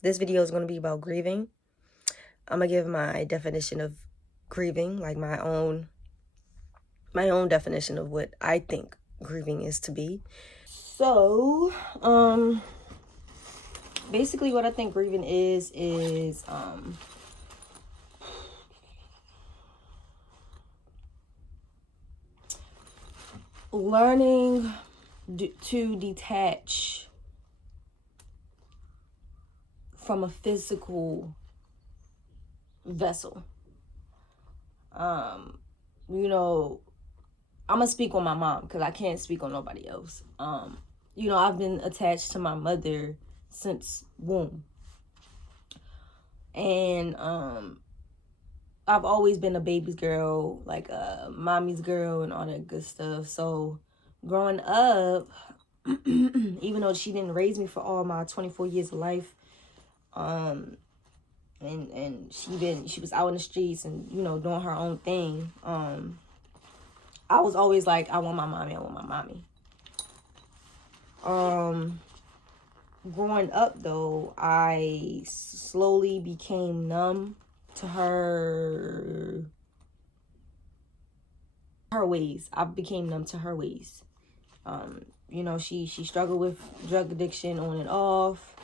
This video is going to be about grieving. I'm gonna give my definition of grieving, like my own definition of what I think grieving is to be. So, basically what I think grieving is learning to detach from a physical vessel. You know, I'm gonna speak on my mom because I can't speak on nobody else. You know, I've been attached to my mother since womb. And I've always been a baby's girl, like a mommy's girl and all that good stuff. So growing up, even though she didn't raise me for all my 24 years of life, and she was out in the streets and, you know, doing her own thing. I was always like, I want my mommy. Growing up though, I slowly became numb to her ways. I became numb to her ways. You know, she struggled with drug addiction on and off.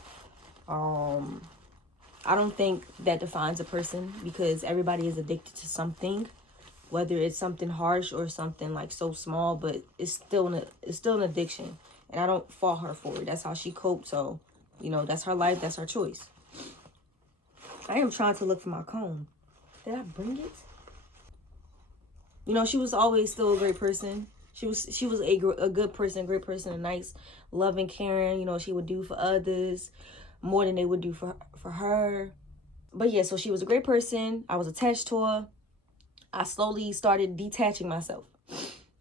I don't think that defines a person because everybody is addicted to something, whether it's something harsh or something like so small, but it's still an addiction. And I don't fault her for it. That's how she coped. So, you know, that's her life. That's her choice. I am trying to look for my comb. Did I bring it? You know, she was always still a great person. She was a good person, great person, a nice, loving, caring. You know, she would do for others more than they would do for her. But yeah, so she was a great person. I was attached to her. I slowly started detaching myself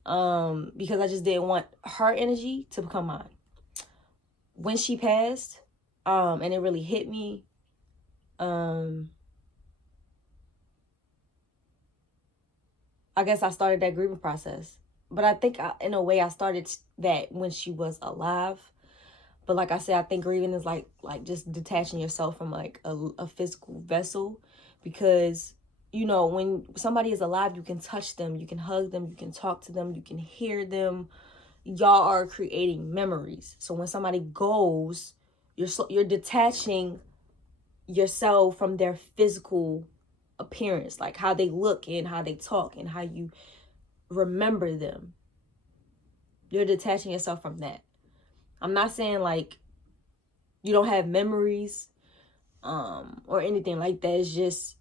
because I just didn't want her energy to become mine. When she passed, and it really hit me, I guess I started that grieving process. But I think in a way I started that when she was alive. But like I said, I think grieving is like just detaching yourself from like a physical vessel, because, you know, when somebody is alive, you can touch them, you can hug them, you can talk to them, you can hear them. Y'all are creating memories. So when somebody goes, you're detaching yourself from their physical appearance, like how they look and how they talk and how you remember them. You're detaching yourself from that. I'm not saying like you don't have memories or anything like that. It's just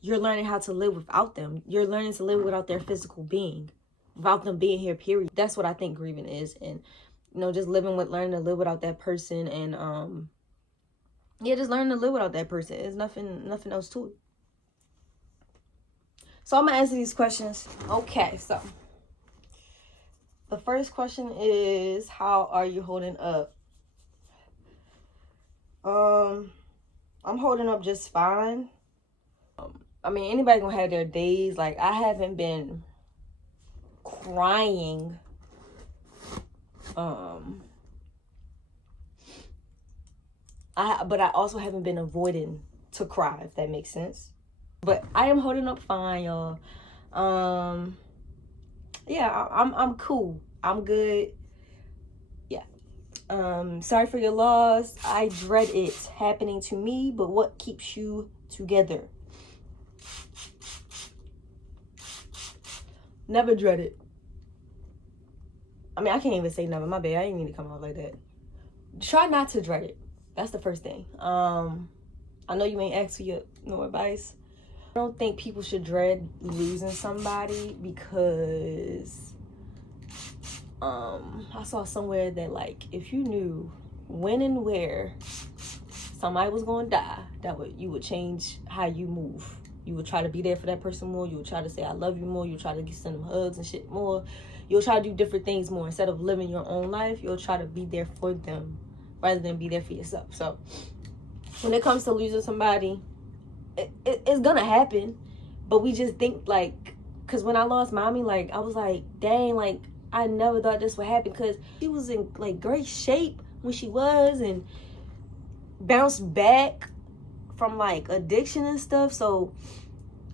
you're learning how to live without them. You're learning to live without their physical being, without them being here, period. That's what I think grieving is. And, you know, just learning to live without that person. And yeah, just learning to live without that person. There's nothing else to it. So I'm gonna answer these questions. Okay, so the first question is, how are you holding up? I'm holding up just fine. I mean, anybody gonna have their days. Like, I haven't been crying but I also haven't been avoiding to cry, if that makes sense. But I am holding up fine, y'all. Yeah, I'm cool. I'm good. Yeah. Sorry for your loss. I dread it happening to me, but what keeps you together? Never dread it. I mean, I can't even say never. My bad. I didn't mean to come out like that. Try not to dread it. That's the first thing. I know you ain't asked for your no advice. I don't think people should dread losing somebody because I saw somewhere that, like, if you knew when and where somebody was gonna die, you would change how you move. You would try to be there for that person more. You would try to say I love you more. You would try to send them hugs and shit more. You'll try to do different things more. Instead of living your own life, you'll try to be there for them rather than be there for yourself. So when it comes to losing somebody, it's gonna happen. But we just think, like, because when I lost mommy, like, I was like, dang, like, I never thought this would happen, because she was in, like, great shape when she was and bounced back from like addiction and stuff. So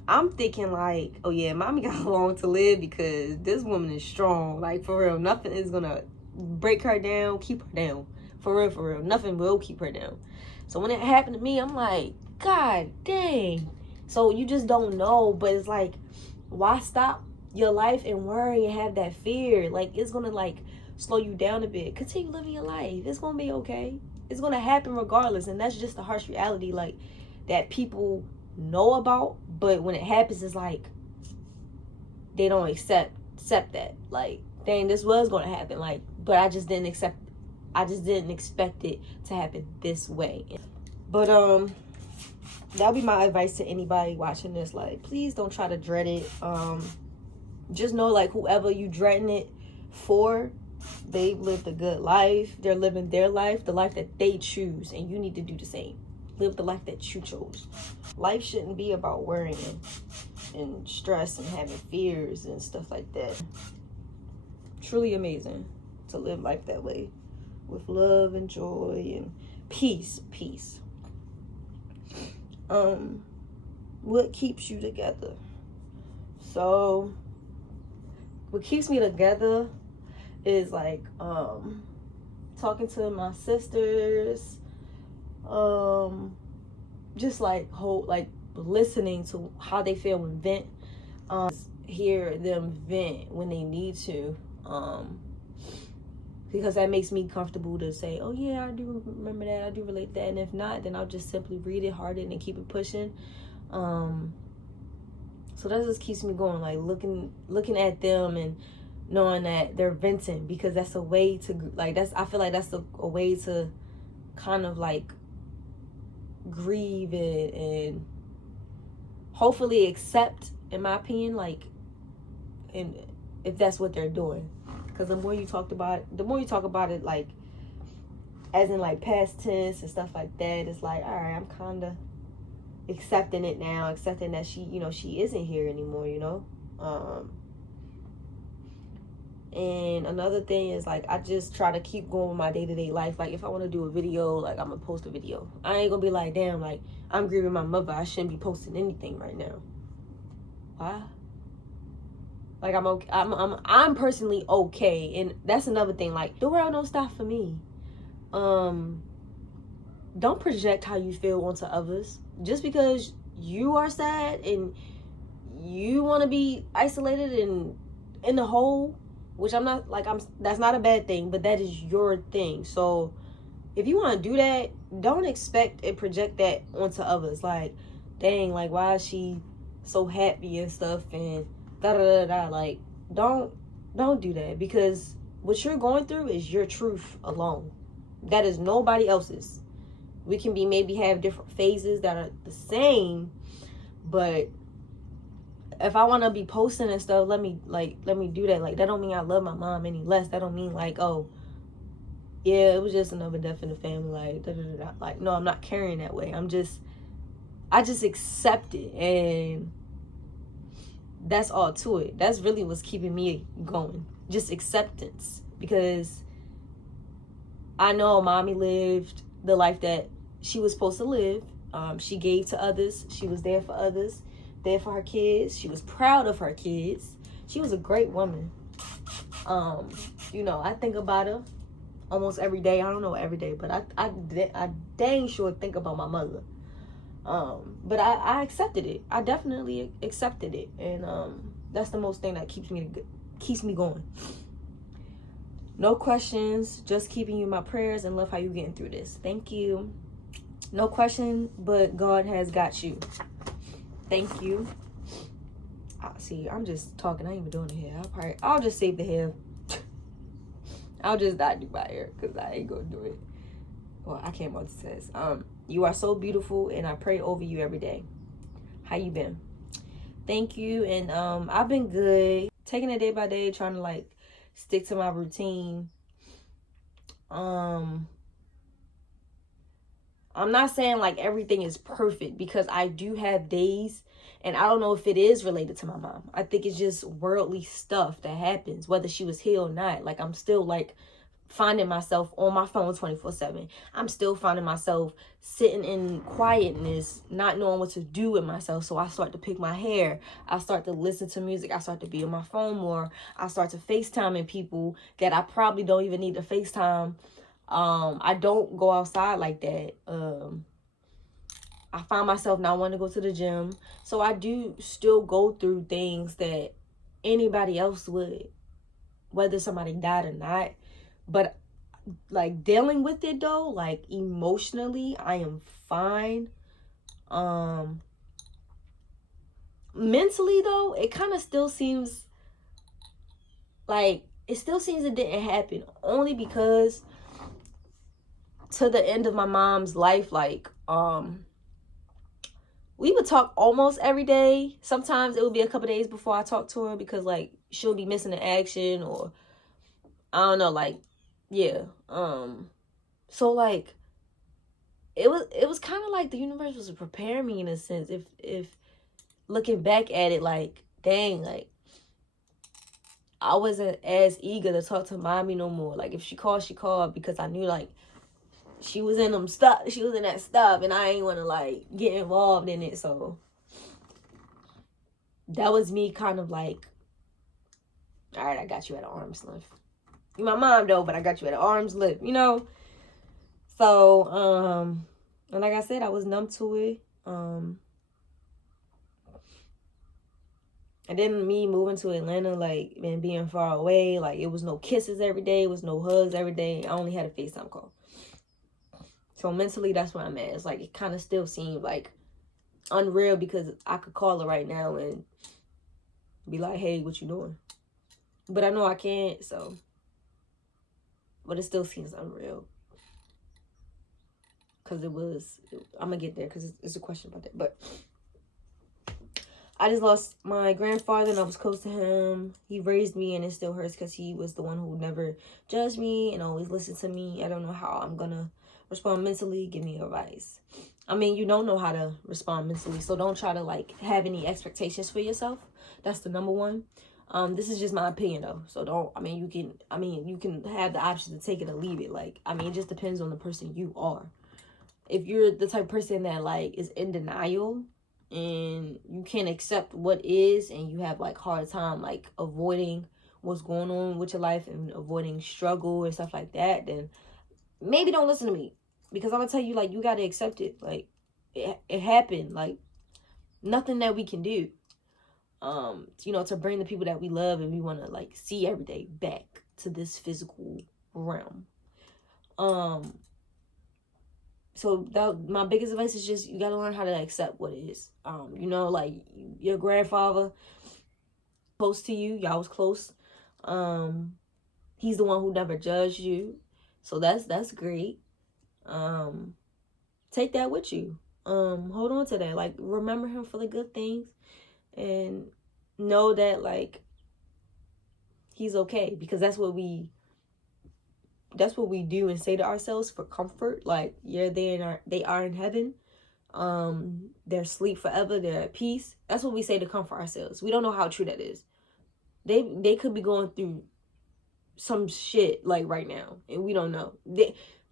I'm thinking like, oh yeah, mommy got long to live because this woman is strong. Like for real, nothing is gonna break her down, keep her down. For real, nothing will keep her down. So when it happened to me, I'm like, God dang. So you just don't know, but it's like, why stop your life and worry and have that fear? Like it's gonna like slow you down a bit. Continue living your life. It's gonna be okay. It's gonna happen regardless, and that's just the harsh reality, like that people know about. But when it happens, it's like they don't accept that. Like, dang, this was gonna happen. Like, but I just didn't expect it to happen this way. But that'll be my advice to anybody watching this. Like, please don't try to dread it. Just know, like, whoever you dreading it for, they've lived a good life. They're living their life, the life that they choose, and you need to do the same. Live the life that you chose. Life shouldn't be about worrying and stress and having fears and stuff like that. Truly amazing to live life that way, with love and joy and peace. What keeps you together? So what keeps me together is like talking to my sisters, just like listening to how they feel when vent, hear them vent when they need to, because that makes me comfortable to say, oh yeah, I do remember that, I do relate that. And if not, then I'll just simply read it, heart it, and keep it pushing. So that just keeps me going, like looking at them and knowing that they're venting, because that's a way to I feel like that's a way to kind of like grieve it and hopefully accept, in my opinion, like, and if that's what they're doing. Because the more you talk about it, like, as in like past tense and stuff like that, it's like, all right, I'm kind of accepting it now, accepting that she isn't here anymore, and another thing is, like, I just try to keep going with my day-to-day life. Like, if I want to do a video, like, I'm gonna post a video. I ain't gonna be like, damn, like, I'm grieving my mother, I shouldn't be posting anything right now. Why? Like, I'm okay. I'm personally okay. And that's another thing, like, the world don't stop for me. Don't project how you feel onto others. Just because you are sad and you want to be isolated and in the hole, which I'm not, like, that's not a bad thing, but that is your thing. So if you want to do that, don't expect and project that onto others. Like, dang, like, why is she so happy and stuff and da da da da. Like, don't do that, because what you're going through is your truth alone. That is nobody else's. We can maybe have different phases that are the same, but if I want to be posting and stuff, let me do that. Like, that don't mean I love my mom any less. That don't mean, like, oh yeah, it was just another death in the family, like, da da da da. Like, no, I'm not carrying that way. I just accept it, and that's all to it. That's really what's keeping me going. Just acceptance. Because I know mommy lived the life that she was supposed to live. She gave to others. She was there for others. There for her kids. She was proud of her kids. She was a great woman. I think about her almost every day. I don't know every day, but I dang sure think about my mother. But I accepted it. I definitely accepted it, and that's the most thing that keeps me going. No questions, just keeping you in my prayers, and love how you getting through this. Thank you. No question, but God has got you. Thank you. See, I'm just talking. I ain't even doing the hair. I'll just save the hair. I'll just not do my hair because I ain't gonna do it. Well, I can't multitask. You are so beautiful, and I pray over you every day. How you been? Thank you. And I've been good. Taking it day by day, trying to like stick to my routine. I'm not saying like everything is perfect, because I do have days, and I don't know if it is related to my mom. I think it's just worldly stuff that happens, whether she was here or not. Like, I'm still like finding myself on my phone 24/7. I'm still finding myself sitting in quietness, not knowing what to do with myself. So I start to pick my hair. I start to listen to music. I start to be on my phone more. I start to FaceTiming people that I probably don't even need to FaceTime. I don't go outside like that. I find myself not wanting to go to the gym. So I do still go through things that anybody else would, whether somebody died or not. But like dealing with it though, like emotionally, I am fine. Mentally though, it kind of still seems like it didn't happen, only because to the end of my mom's life, like we would talk almost every day. Sometimes it would be a couple days before I talk to her, because like she'll be missing in action, or I don't know, like, yeah. So like it was kind of like the universe was preparing me in a sense. If looking back at it, like, dang, like I wasn't as eager to talk to mommy no more. Like if she called, she called, because I knew like she was in that stuff, and I ain't want to like get involved in it. So that was me kind of like, all right, I got you at arm's length. You're my mom though, but I got you at arm's length, you know? So, and like I said, I was numb to it. And then me moving to Atlanta, like, and being far away, like, it was no kisses every day. It was no hugs every day. I only had a FaceTime call. So mentally, that's where I'm at. It's like, it kind of still seemed like unreal, because I could call her right now and be like, hey, what you doing? But I know I can't, so. But it still seems unreal. Because I'm going to get there, because it's a question about that. But I just lost my grandfather, and I was close to him. He raised me, and it still hurts, because he was the one who never judged me and always listened to me. I don't know how I'm going to respond mentally. Give me advice. I mean, you don't know how to respond mentally, so don't try to, like, have any expectations for yourself. That's the number one. This is just my opinion, though. So you can have the option to take it or leave it. Like, I mean, it just depends on the person you are. If you're the type of person that, like, is in denial and you can't accept what is, and you have, like, hard time, like, avoiding what's going on with your life and avoiding struggle and stuff like that, then maybe don't listen to me. Because I'm going to tell you, like, you got to accept it. Like, it happened. Like, nothing that we can do. To bring the people that we love and we want to, like, see every day back to this physical realm. So my biggest advice is just, you got to learn how to accept what it is. Like, your grandfather, close to you, y'all was close. He's the one who never judged you. So that's great. Take that with you. Hold on to that. Like, remember him for the good things, and know that, like, he's okay, because that's what we do and say to ourselves for comfort. Like, yeah, they are in heaven. They're asleep forever. They're at peace. That's what we say to comfort ourselves. We don't know how true that is. They could be going through some shit, like, right now, and we don't know.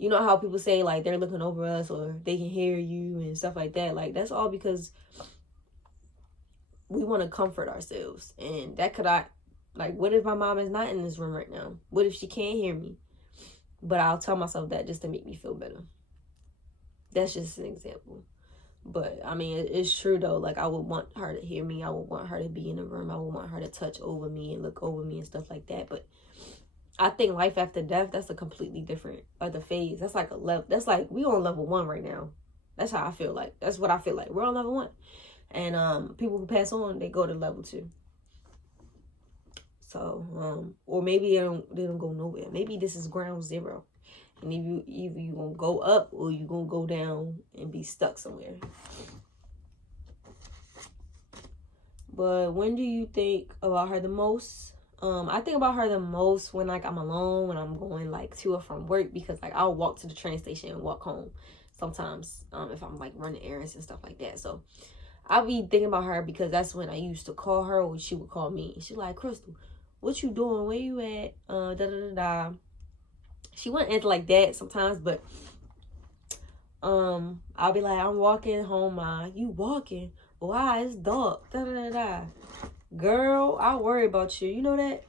You know how people say, like, they're looking over us, or they can hear you and stuff like that. Like, that's all because we want to comfort ourselves. And that could like, what if my mom is not in this room right now? What if she can't hear me? But I'll tell myself that just to make me feel better. That's just an example. But, I mean, it's true, though. Like, I would want her to hear me. I would want her to be in the room. I would want her to touch over me and look over me and stuff like that. But I think life after death, that's a completely different other phase. That's like a level. That's like, we on level 1 right now. That's how I feel like. That's what I feel like. We're on level 1. And people who pass on, they go to level 2. So, or maybe they don't go nowhere. Maybe this is ground 0. And either you gonna go up, or you gonna go down and be stuck somewhere. But when do you think about her the most? I think about her the most when, like, I'm alone, when I'm going, like, to or from work, because, like, I'll walk to the train station and walk home sometimes, if I'm, like, running errands and stuff like that. So I'll be thinking about her, because that's when I used to call her, or she would call me. She's like, Crystal, what you doing? Where you at? Da da da da. She wouldn't answer like that sometimes, but I'll be like, I'm walking home, Ma. You walking? Why? It's dark. Da, da, da, da. Girl, I worry about you. You know that?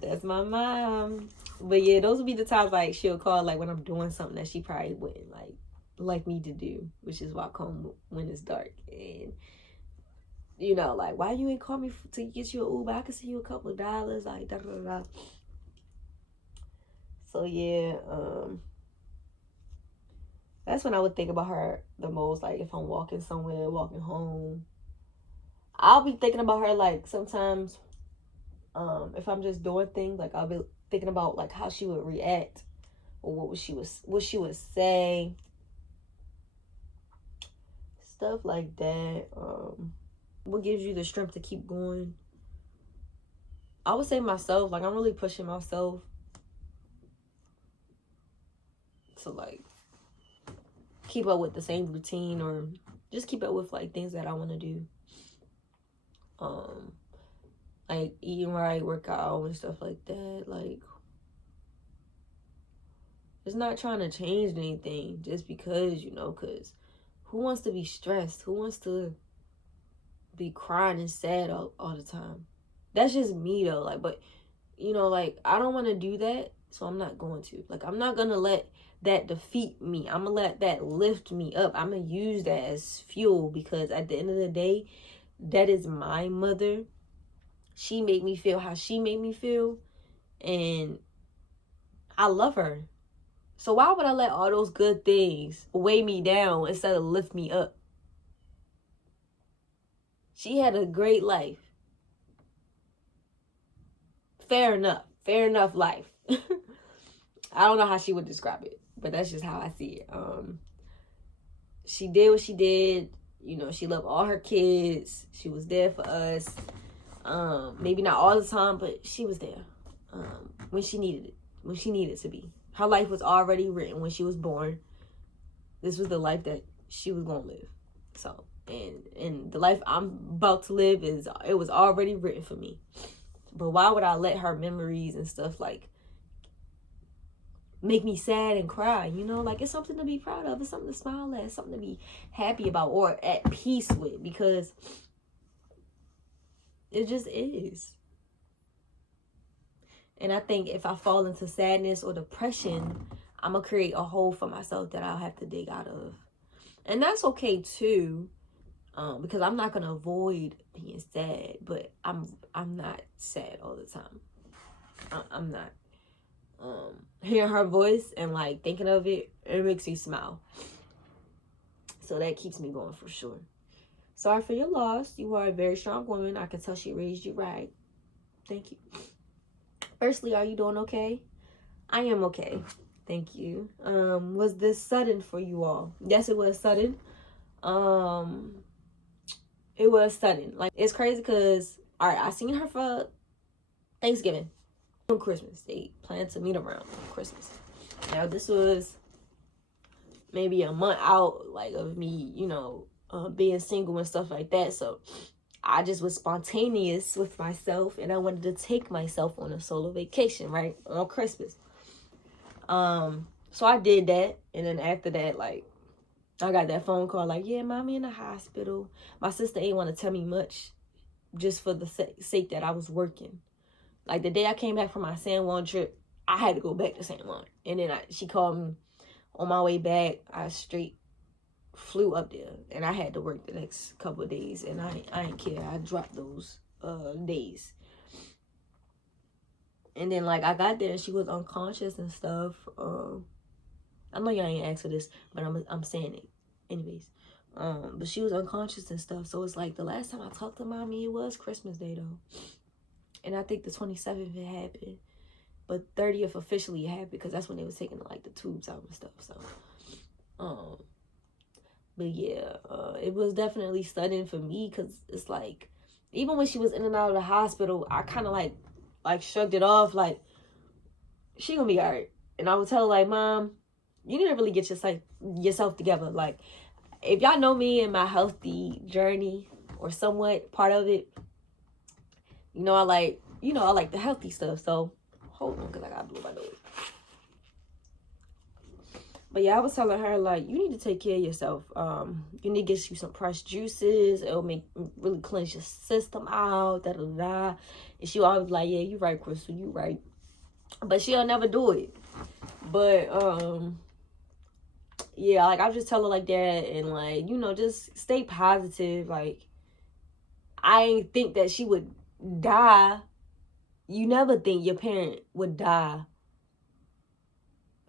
That's my mom. But yeah, those would be the times like she'll call like when I'm doing something that she probably wouldn't like me to do, which is walk home when it's dark. And you know, like, why you ain't call me to get you an Uber? I can see you a couple of dollars, like da da da. So yeah, that's when I would think about her the most. Like if I'm walking somewhere, walking home, I'll be thinking about her like sometimes. If I'm just doing things, like I'll be thinking about like how she would react or what she would say, stuff like that. What gives you the strength to keep going? I would say myself. Like I'm really pushing myself to like keep up with the same routine or just keep up with like things that I want to do. Like eating right, work out and stuff like that. Like it's not trying to change anything just because, you know, because who wants to be stressed? Who wants to be crying and sad all the time? That's just me though. Like, but you know, like I don't want to do that, so I'm not going to. Like I'm not gonna let that defeat me. I'm gonna let that lift me up. I'm gonna use that as fuel because at the end of the day, that is my mother. She made me feel how she made me feel, and I love her. So why would I let all those good things weigh me down instead of lift me up? She had a great life. Fair enough life. I don't know how she would describe it, but that's just how I see it. She did what she did. You know, she loved all her kids. She was there for us. Maybe not all the time, but she was there when she needed it, when she needed to be. Her life was already written when she was born. This was the life that she was gonna live. So, and the life I'm about to live it was already written for me. But why would I let her memories and stuff like make me sad and cry? You know, like it's something to be proud of. It's something to smile at. It's something to be happy about or at peace with because it just is. And I think if I fall into sadness or depression, I'm going to create a hole for myself that I'll have to dig out of. And that's okay too, because I'm not going to avoid being sad, but I'm not sad all the time. I'm not. Hearing her voice and like thinking of it, it makes me smile. So that keeps me going for sure. Sorry for your loss. You are a very strong woman. I can tell she raised you right. Thank you. Firstly, are you doing okay? I am okay. Thank you. Was this sudden for you all? Yes, it was sudden. It was sudden. Like, it's crazy because, all right, I seen her for Thanksgiving on Christmas. They planned to meet around Christmas. Now, this was maybe a month out, like, of me, you know, being single and stuff like that. So I just was spontaneous with myself and I wanted to take myself on a solo vacation, right, on Christmas. So I did that, and then after that, like, I got that phone call like, yeah, mommy in the hospital. My sister ain't want to tell me much just for the sake that I was working. Like, the day I came back from my San Juan trip, I had to go back to San Juan, and then she called me on my way back. I straight flew up there, and I had to work the next couple of days, and I ain't care. I dropped those days. And then, like, I got there, and she was unconscious and stuff. I know y'all ain't asked for this, but I'm saying it anyways. But she was unconscious and stuff. So it's like the last time I talked to mommy, it was Christmas Day, though. And I think the 27th it happened. But 30th officially it happened because that's when they was taking, like, the tubes out and stuff. So, but yeah, it was definitely sudden for me because it's like, even when she was in and out of the hospital, I kind of like shrugged it off, like, she gonna be all right. And I would tell her, like, Mom, you need to really get yourself together. Like, if y'all know me and my healthy journey or somewhat part of it, I like the healthy stuff. So Hold on, because I got to blow my nose. But yeah, I was telling her, like, you need to take care of yourself. You need to get you some pressed juices. It'll really cleanse your system out. Da da da. And she always like, yeah, you right, Crystal, you right. But she'll never do it. But yeah, like I just tell her like that, and like, you know, just stay positive. Like, I ain't think that she would die. You never think your parent would die.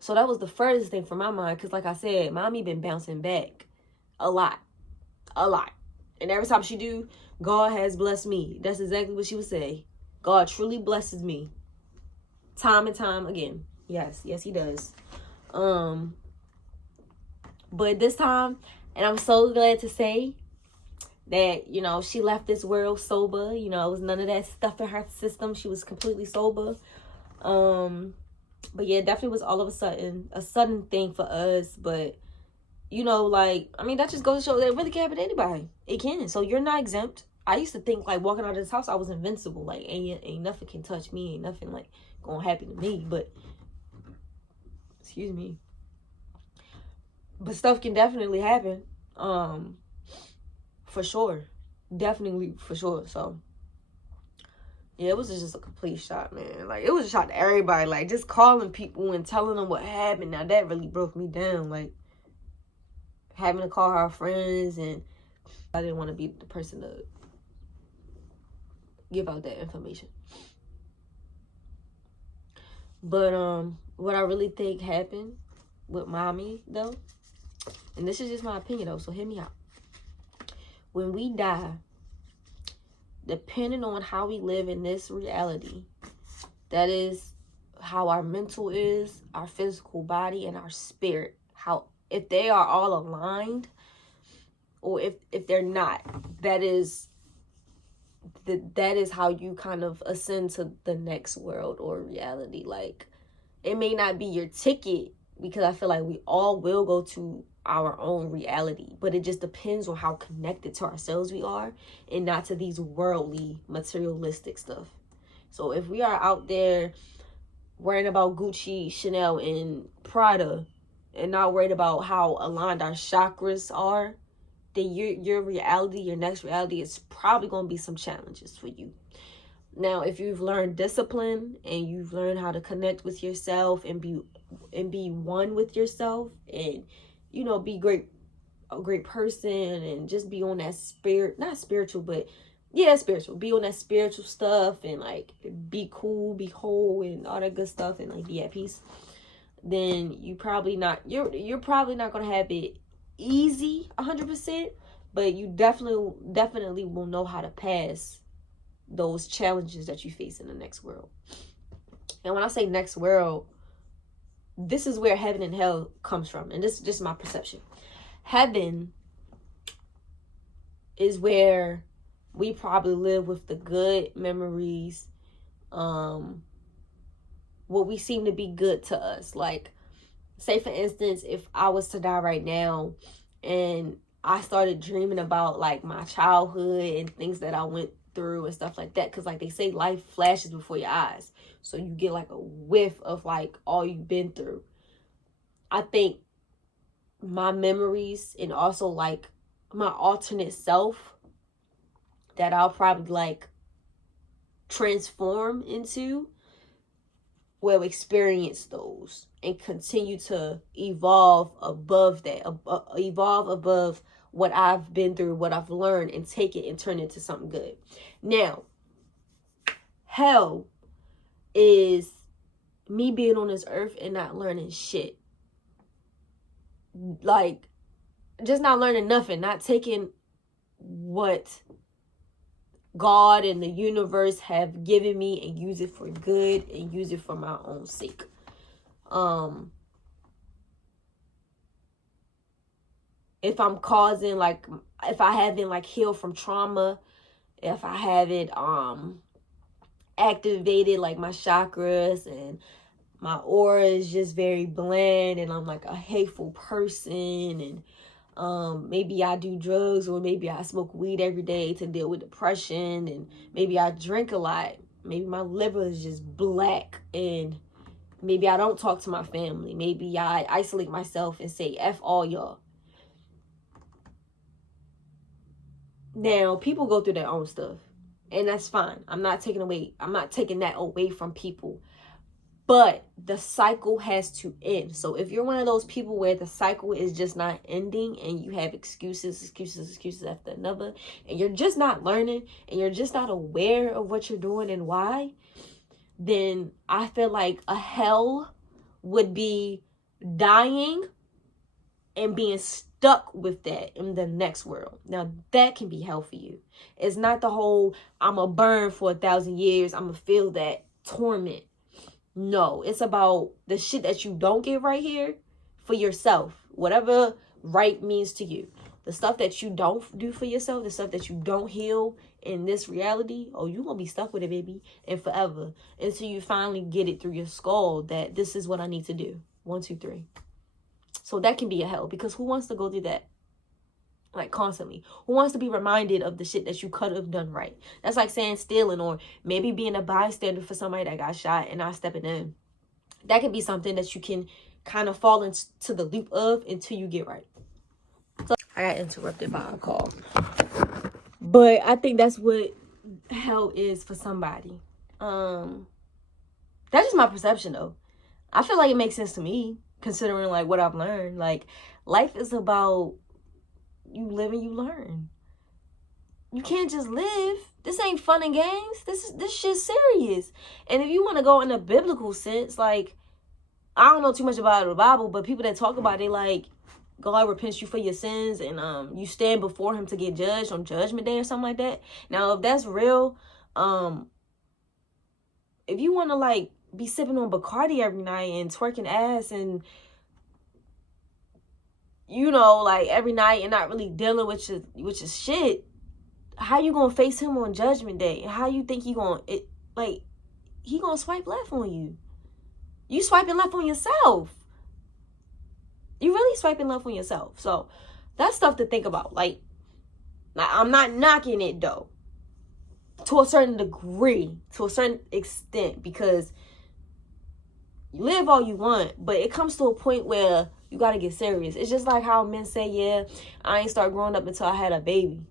So that was the furthest thing from my mind. Because like I said, mommy been bouncing back a lot. And every time she do, God has blessed me. That's exactly what she would say. God truly blesses me. Time and time again. Yes, he does. But this time, and I'm so glad to say that, you know, she left this world sober. You know, it was none of that stuff in her system. She was completely sober. But yeah, it definitely was all of a sudden thing for us. But, you know, like, I mean, that just goes to show that it really can happen to anybody. It can. So you're not exempt. I used to think, like, walking out of this house, I was invincible. Like, ain't nothing can touch me. Ain't nothing, like, gonna happen to me. But, excuse me. But stuff can definitely happen. For sure. Definitely, for sure. So, yeah, it was just a complete shock, man. Like, it was a shock to everybody. Like, just calling people and telling them what happened. Now, that really broke me down. Like, having to call her friends, and I didn't want to be the person to give out that information. But, what I really think happened with mommy, though, and this is just my opinion, though, so hear me out. When we die, depending on how we live in this reality, that is how our mental is, our physical body, and our spirit, how, if they are all aligned, or if they're not, that is how you kind of ascend to the next world or reality. Like, it may not be your ticket, because I feel like we all will go to our own reality, but it just depends on how connected to ourselves we are, and not to these worldly, materialistic stuff. So if we are out there worrying about Gucci, Chanel, and Prada, and not worried about how aligned our chakras are, then your reality, your next reality, is probably going to be some challenges for you. Now, if you've learned discipline, and you've learned how to connect with yourself, and be one with yourself, and, you know, be a great person, and just be on that not spiritual, but yeah, spiritual, be on that spiritual stuff, and like be cool, be whole, and all that good stuff, and like be at peace, then you're probably not gonna have it easy 100%, but you definitely will know how to pass those challenges that you face in the next world. And when I say next world, this is where heaven and hell comes from, and this is just my perception. Heaven is where we probably live with the good memories, what we seem to be good to us. Like, say for instance, if I was to die right now, and I started dreaming about like my childhood and things that I went through and stuff like that, because like they say, life flashes before your eyes, so you get like a whiff of like all you've been through. I think my memories, and also like my alternate self, that I'll probably like transform into, will experience those and continue to evolve above that, evolve above what I've been through, what I've learned, and take it and turn it into something good. Now, hell is me being on this earth and not learning shit. Like, just not learning nothing, not taking what God and the universe have given me and use it for good, and use it for my own sake. If I'm causing, like, if I haven't like healed from trauma, if I haven't activated like my chakras, and my aura is just very bland, and I'm like a hateful person, and maybe I do drugs, or maybe I smoke weed every day to deal with depression, and maybe I drink a lot, Maybe my liver is just black, and maybe I don't talk to my family. Maybe I isolate myself and say, F all y'all. Now, people go through their own stuff, and that's fine. I'm not taking that away from people. But the cycle has to end. So if you're one of those people where the cycle is just not ending, and you have excuses after another, and you're just not learning, and you're just not aware of what you're doing and why, then I feel like a hell would be dying and being stuck with that in the next world. Now, that can be hell for you. It's not the whole, I'm going to burn for 1,000 years, I'm going to feel that torment. No, it's about the shit that you don't get right here for yourself. Whatever right means to you. The stuff that you don't do for yourself, the stuff that you don't heal in this reality, oh, you're going to be stuck with it, baby, and forever. Until you finally get it through your skull that this is what I need to do. 1, 2, 3. So that can be a hell, because who wants to go through that? Like, constantly. Who wants to be reminded of the shit that you could have done right? That's like saying stealing, or maybe being a bystander for somebody that got shot and not stepping in. That could be something that you can kind of fall into the loop of until you get right. So I got interrupted by a call. But I think that's what hell is for somebody. That's just my perception, though. I feel like it makes sense to me, considering like what I've learned. Like, life is about you live and you learn. You can't just live. This ain't fun and games. This shit's serious. And if you want to go in a biblical sense, like, I don't know too much about the Bible, but people that talk about it, like, God repents you for your sins, and you stand before him to get judged on Judgment Day or something like that. Now, if that's real, if you want to, like, be sipping on Bacardi every night and twerking ass and, you know, like, every night and not really dealing with your shit, how you gonna face him on Judgment Day? How you think he gonna swipe left on you? You swiping left on yourself. You really swiping left on yourself. So that's stuff to think about. Like, I'm not knocking it, though, to a certain degree, to a certain extent, because you live all you want, but it comes to a point where you got to get serious. It's just like how men say, yeah, I ain't start growing up until I had a baby.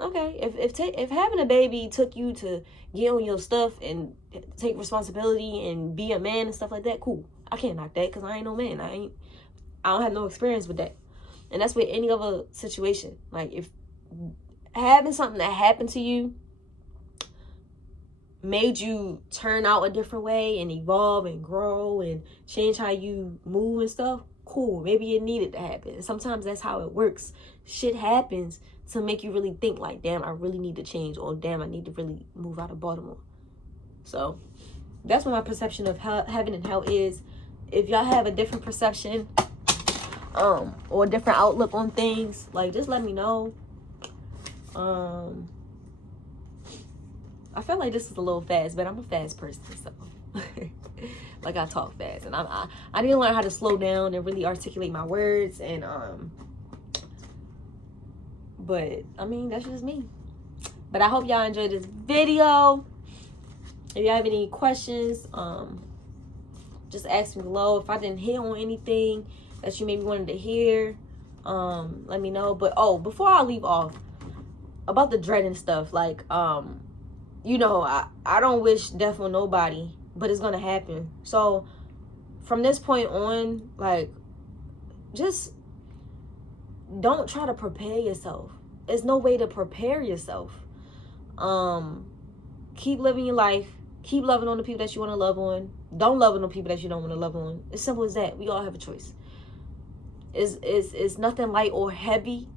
Okay, if having a baby took you to get on your stuff and take responsibility and be a man and stuff like that, cool. I can't knock that, because I ain't no man. I don't have no experience with that. And that's with any other situation. Like, if having something that happened to you made you turn out a different way and evolve and grow and change how you move and stuff, cool. Maybe it needed to happen. And sometimes that's how it works. Shit happens to make you really think, like, damn, I really need to change, or damn, I need to really move out of Baltimore. So that's what my perception of heaven and hell is. If y'all have a different perception or a different outlook on things, like, just let me know. I feel like this is a little fast, but I'm a fast person, so like, I talk fast, and I need to learn how to slow down and really articulate my words, and but I mean, that's just me. But I hope y'all enjoyed this video. If y'all have any questions, just ask me below. If I didn't hit on anything that you maybe wanted to hear, let me know. But before I leave off, about the dreading stuff, like, you know, I don't wish death on nobody, but it's gonna happen. So from this point on, like, just don't try to prepare yourself. There's no way to prepare yourself. Keep living your life. Keep loving on the people that you want to love on. Don't love on the people that you don't want to love on. It's simple as that. We all have a choice. It's nothing light or heavy.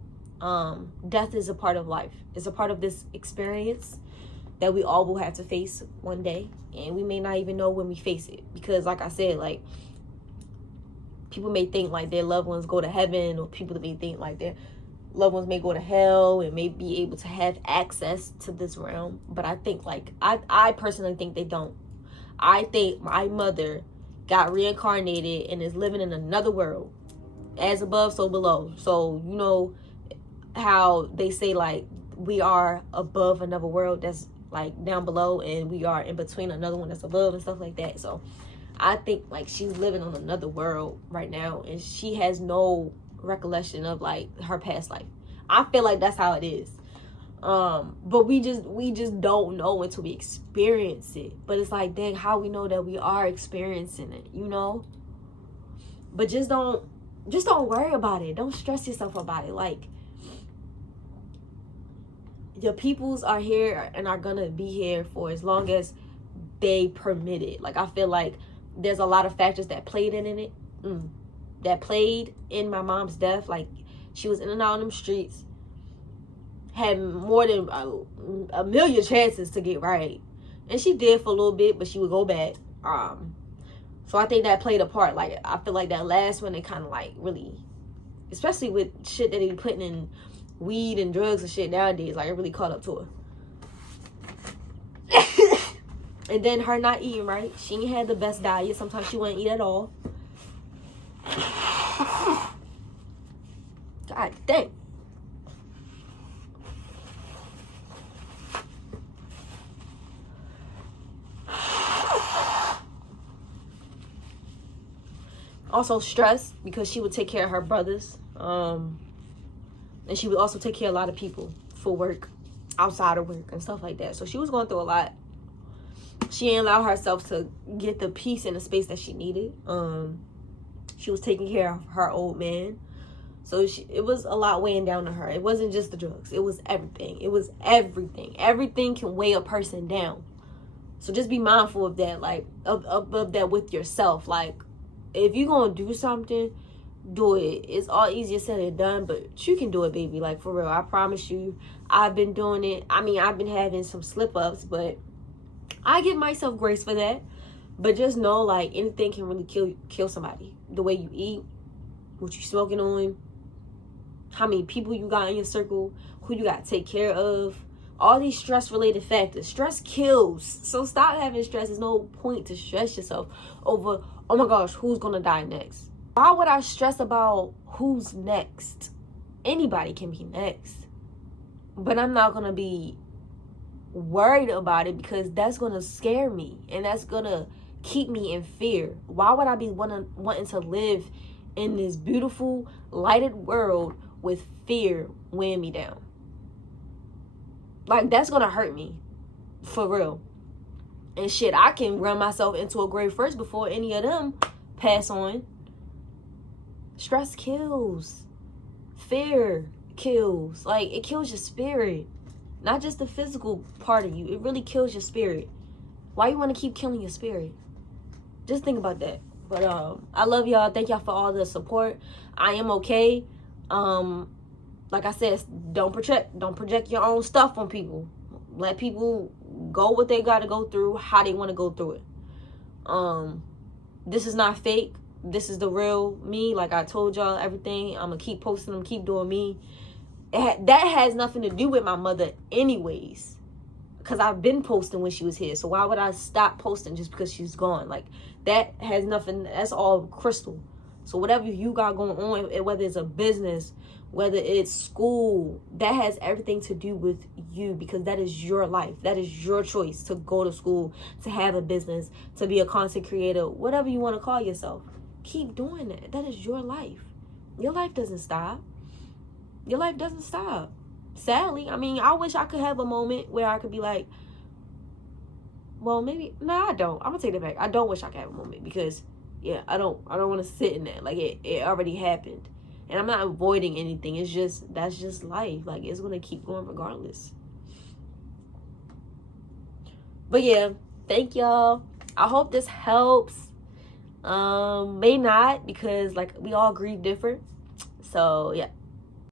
Death is a part of life. It's a part of this experience that we all will have to face one day, and we may not even know when we face it, because, like I said, like, people may think like their loved ones go to heaven, or people may think like their loved ones may go to hell and may be able to have access to this realm. But I think, like, I personally think they don't. I think my mother got reincarnated and is living in another world, as above, so below. So, you know how they say, like, we are above another world. That's like down below, and we are in between another one that's above and stuff like that. So I think like she's living on another world right now, and she has no recollection of like her past life. I feel like that's how it is. But we just don't know until we experience it. But it's like, dang, how we know that we are experiencing it, you know? But just don't worry about it. Don't stress yourself about it. Like, your peoples are here and are gonna be here for as long as they permit it. Like, I feel like there's a lot of factors that played in it. That played in my mom's death. Like, she was in and out of them streets. Had more than a million chances to get right. And she did for a little bit, but she would go back. So I think that played a part. Like, I feel like that last one, it kind of like really, especially with shit that they be putting in weed and drugs and shit nowadays, like it really caught up to her. And then her not eating right. She ain't had the best diet. Sometimes she wouldn't eat at all. God dang. Also stress, because she would take care of her brothers. And she would also take care of a lot of people for work, outside of work and stuff like that. So she was going through a lot. She didn't allow herself to get the peace and the space that she needed. She was taking care of her old man. So it was a lot weighing down on her. It wasn't just the drugs. It was everything. It was everything. Everything can weigh a person down. So just be mindful of that, like, of that with yourself. Like, if you're going to do something, do it. It's all easier said than done, but you can do it, baby. Like, for real. I promise you, I've been doing it. I mean, I've been having some slip-ups, but I give myself grace for that. But just know, like, anything can really kill somebody. The way you eat, what you smoking on, how many people you got in your circle, who you got to take care of. All these stress-related factors. Stress kills. So stop having stress. There's no point to stress yourself over, oh my gosh, who's going to die next? Why would I stress about who's next? Anybody can be next. But I'm not going to be worried about it, because that's going to scare me. And that's going to keep me in fear. Why would I be wanting to live in this beautiful, lighted world with fear weighing me down? Like, that's going to hurt me. For real. And shit, I can run myself into a grave first before any of them pass on. Stress kills. Fear kills. Like, it kills your spirit. Not just the physical part of you. It really kills your spirit. Why you want to keep killing your spirit? Just think about that. But I love y'all. Thank y'all for all the support. I am okay. Like I said, don't project your own stuff on people. Let people go what they got to go through, how they want to go through it. This is not fake. This is the real me. Like I told y'all, everything. I'm going to keep posting them, keep doing me. That has nothing to do with my mother anyways. Because I've been posting when she was here. So why would I stop posting just because she's gone? Like, that has nothing. That's all crystal. So whatever you got going on, whether it's a business, whether it's school, that has everything to do with you, because that is your life. That is your choice to go to school, to have a business, to be a content creator, whatever you want to call yourself. Keep doing that. That is your life. Your life doesn't stop. Your life doesn't stop. Sadly, I mean, I wish I could have a moment where I could be like, well, maybe, no, I don't. I'm gonna take that back. I don't wish I could have a moment, because, yeah, I don't want to sit in that. Like, it already happened. And I'm not avoiding anything. It's just, that's just life. Like, it's going to keep going regardless. But yeah, thank y'all. I hope this helps. May not, because like we all grieve different. So yeah.